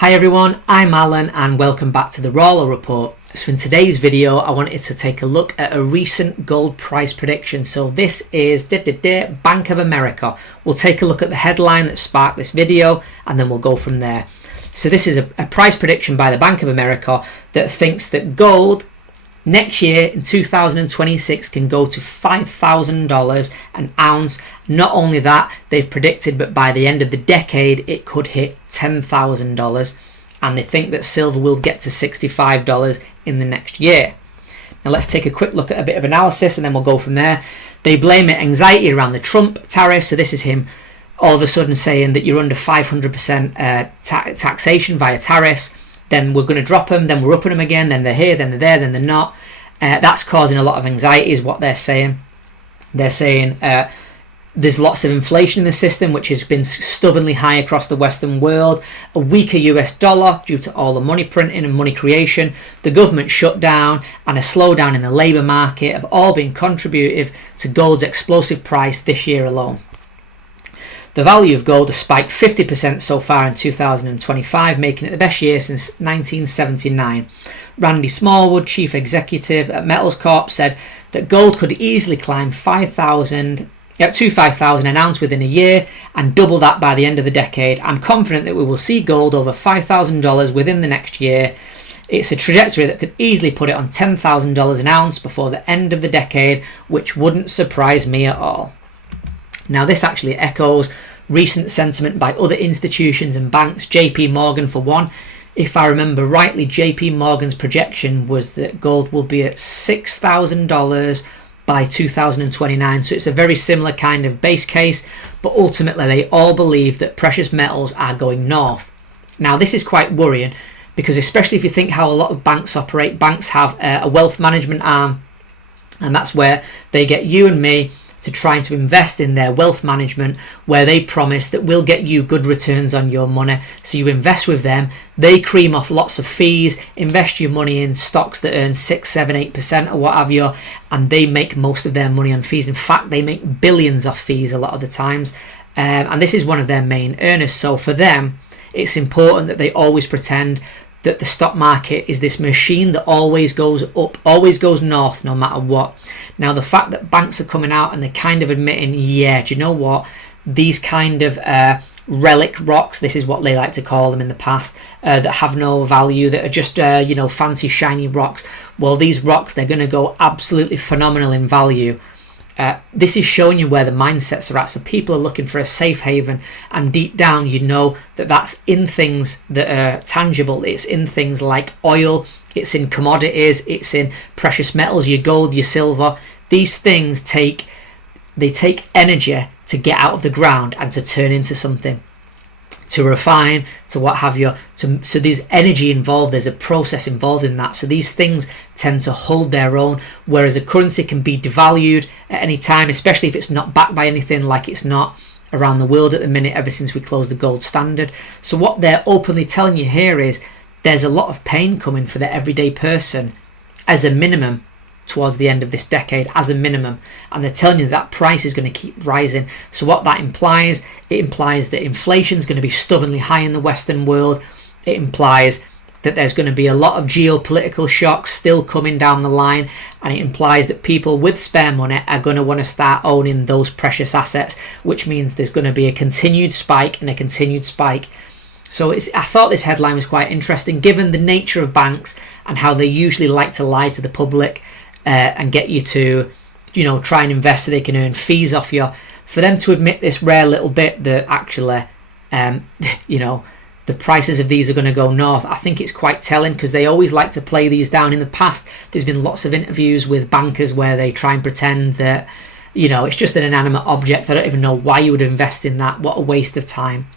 Hi everyone, I'm Alan and welcome back to the Rawlo report. So in today's video I wanted to take a look at a recent gold price prediction. So this is Bank of America. We'll take a look at the headline that sparked this video and then we'll go from there. So this is a price prediction by the Bank of America that thinks that gold next year in 2026 can go to $5,000 an ounce. Not only that, they've predicted, but by the end of the decade it could hit $10,000, and they think that silver will get to $65 in the next year. Now let's take a quick look at a bit of analysis and then we'll go from there. They blame it anxiety around the Trump tariff. So this is him all of a sudden saying that you're under 500% taxation via tariffs. Then we're going to drop them, then we're upping them again, then they're here, then they're there, then they're not. That's causing a lot of anxiety is what they're saying. They're saying there's lots of inflation in the system, which has been stubbornly high across the Western world. A weaker US dollar due to all the money printing and money creation. The government shutdown and a slowdown in the labour market have all been contributive to gold's explosive price this year alone. The value of gold has spiked 50% so far in 2025, making it the best year since 1979. Randy Smallwood, chief executive at Metals Corp, said that gold could easily climb to 5,000 an ounce within a year and double that by the end of the decade. I'm confident that we will see gold over $5,000 within the next year. It's a trajectory that could easily put it on $10,000 an ounce before the end of the decade, which wouldn't surprise me at all. Now this actually echoes recent sentiment by other institutions and banks. JP Morgan for one. If I remember rightly, JP Morgan's projection was that gold will be at $6,000 by 2029. So it's a very similar kind of base case, but ultimately they all believe that precious metals are going north. Now this is quite worrying because especially if you think how a lot of banks operate, banks have a wealth management arm, and that's where they get you and me to trying to invest in their wealth management, where they promise that we'll get you good returns on your money. So you invest with them, they cream off lots of fees, invest your money in stocks that earn 6, 7, 8% or what have you, and they make most of their money on fees. In fact, they make billions off fees a lot of the times, and this is one of their main earners. So for them, it's important that they always pretend that the stock market is this machine that always goes up, always goes north, no matter what. Now, the fact that banks are coming out and they're kind of admitting, yeah, do you know what? These kind of relic rocks, this is what they like to call them in the past, that have no value, that are just, fancy, shiny rocks. Well, these rocks, they're going to go absolutely phenomenal in value. This is showing you where the mindsets are at. So people are looking for a safe haven, and deep down you know that that's in things that are tangible. It's in things like oil, it's in commodities, it's in precious metals, your gold, your silver. These things take energy to get out of the ground and to turn into something, to refine, to what have you. So there's energy involved, there's a process involved in that. So these things tend to hold their own, whereas a currency can be devalued at any time, especially if it's not backed by anything, like it's not around the world at the minute ever since we closed the gold standard. So what they're openly telling you here is there's a lot of pain coming for the everyday person as a minimum towards the end of this decade, as a minimum, and they're telling you that price is going to keep rising. So what that implies, it implies that inflation is going to be stubbornly high in the Western world. It implies that there's going to be a lot of geopolitical shocks still coming down the line, and it implies that people with spare money are going to want to start owning those precious assets, which means there's going to be a continued spike and a continued spike. So I thought this headline was quite interesting, given the nature of banks and how they usually like to lie to the public and get you to, try and invest so they can earn fees off you. For them to admit this rare little bit that actually, the prices of these are going to go north, I think it's quite telling, because they always like to play these down. In the past, there's been lots of interviews with bankers where they try and pretend that, it's just an inanimate object. I don't even know why you would invest in that. What a waste of time.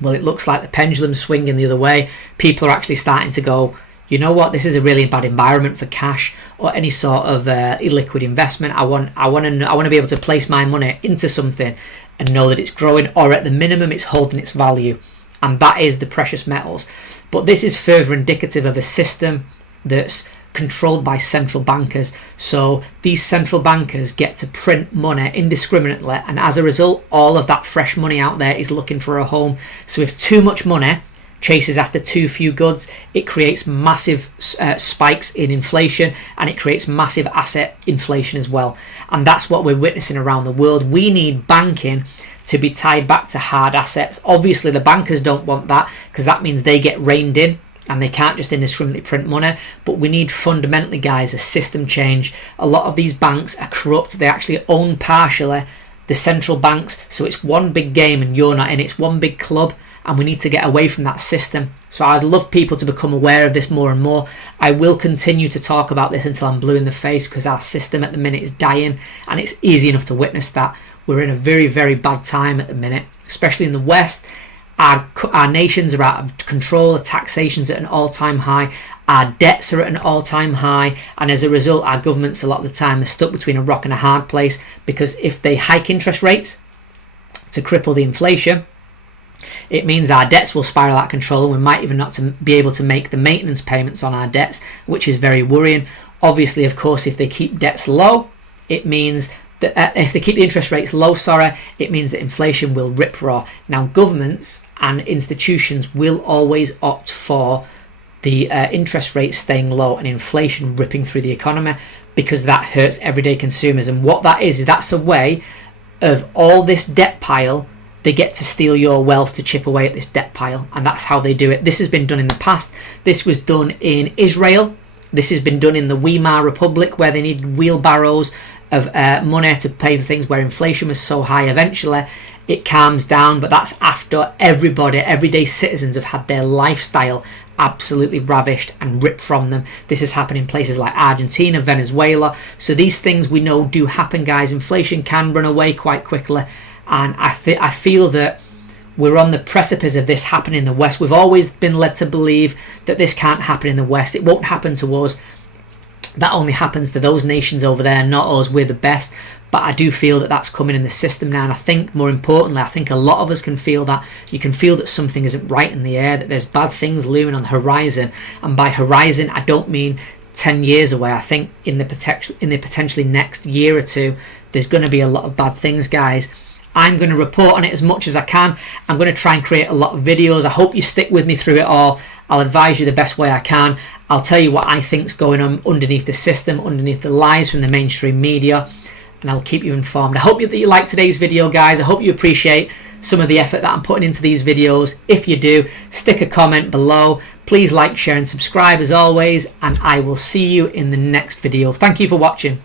Well, it looks like the pendulum's swinging the other way. People are actually starting to go, you know what, this is a really bad environment for cash or any sort of illiquid investment. I want to be able to place my money into something and know that it's growing, or at the minimum it's holding its value, and that is the precious metals. But this is further indicative of a system that's controlled by central bankers. So these central bankers get to print money indiscriminately, and as a result all of that fresh money out there is looking for a home. So if too much money chases after too few goods, it creates massive spikes in inflation, and it creates massive asset inflation as well. And that's what we're witnessing around the world. We need banking to be tied back to hard assets. Obviously, the bankers don't want that, because that means they get reined in and they can't just indiscriminately print money. But we need fundamentally, guys, a system change. A lot of these banks are corrupt. They actually own partially the central banks, so it's one big game and you're not in. It's one big club, and we need to get away from that system. So I'd love people to become aware of this more and more. I will continue to talk about this until I'm blue in the face, because our system at the minute is dying, and it's easy enough to witness that. We're in a very, very bad time at the minute, especially in the West. Our nations are out of control. The taxation's at an all-time high. Our debts are at an all-time high, and as a result, our governments a lot of the time are stuck between a rock and a hard place, because if they hike interest rates to cripple the inflation, it means our debts will spiral out of control, and we might even not to be able to make the maintenance payments on our debts, which is very worrying. Obviously, of course, if they keep debts low, it means that if they keep the interest rates low, it means that inflation will rip raw. Now, governments and institutions will always opt for the interest rates staying low and inflation ripping through the economy, because that hurts everyday consumers. And what that is that's a way of all this debt pile. They get to steal your wealth to chip away at this debt pile, and that's how they do it. This has been done in the past. This was done in Israel. This has been done in the Weimar Republic, where they needed wheelbarrows of money to pay for things, where inflation was so high. Eventually it calms down, but that's after everybody, everyday citizens, have had their lifestyle absolutely ravished and ripped from them. This has happened in places like Argentina, Venezuela. So these things we know do happen, guys. Inflation can run away quite quickly, and I feel that we're on the precipice of this happening in the West. We've always been led to believe that this can't happen in the West. It won't happen to us. That only happens to those nations over there, not us. We're the best. But I do feel that that's coming in the system now. And I think, more importantly, I think a lot of us can feel that. You can feel that something isn't right in the air, that there's bad things looming on the horizon. And by horizon, I don't mean 10 years away. I think in the potentially next year or two, there's going to be a lot of bad things, guys. I'm going to report on it as much as I can. I'm going to try and create a lot of videos. I hope you stick with me through it all. I'll advise you the best way I can. I'll tell you what I think's going on underneath the system, underneath the lies from the mainstream media, and I'll keep you informed. I hope that you like today's video, guys. I hope you appreciate some of the effort that I'm putting into these videos. If you do, stick a comment below. Please like, share, and subscribe as always, and I will see you in the next video. Thank you for watching.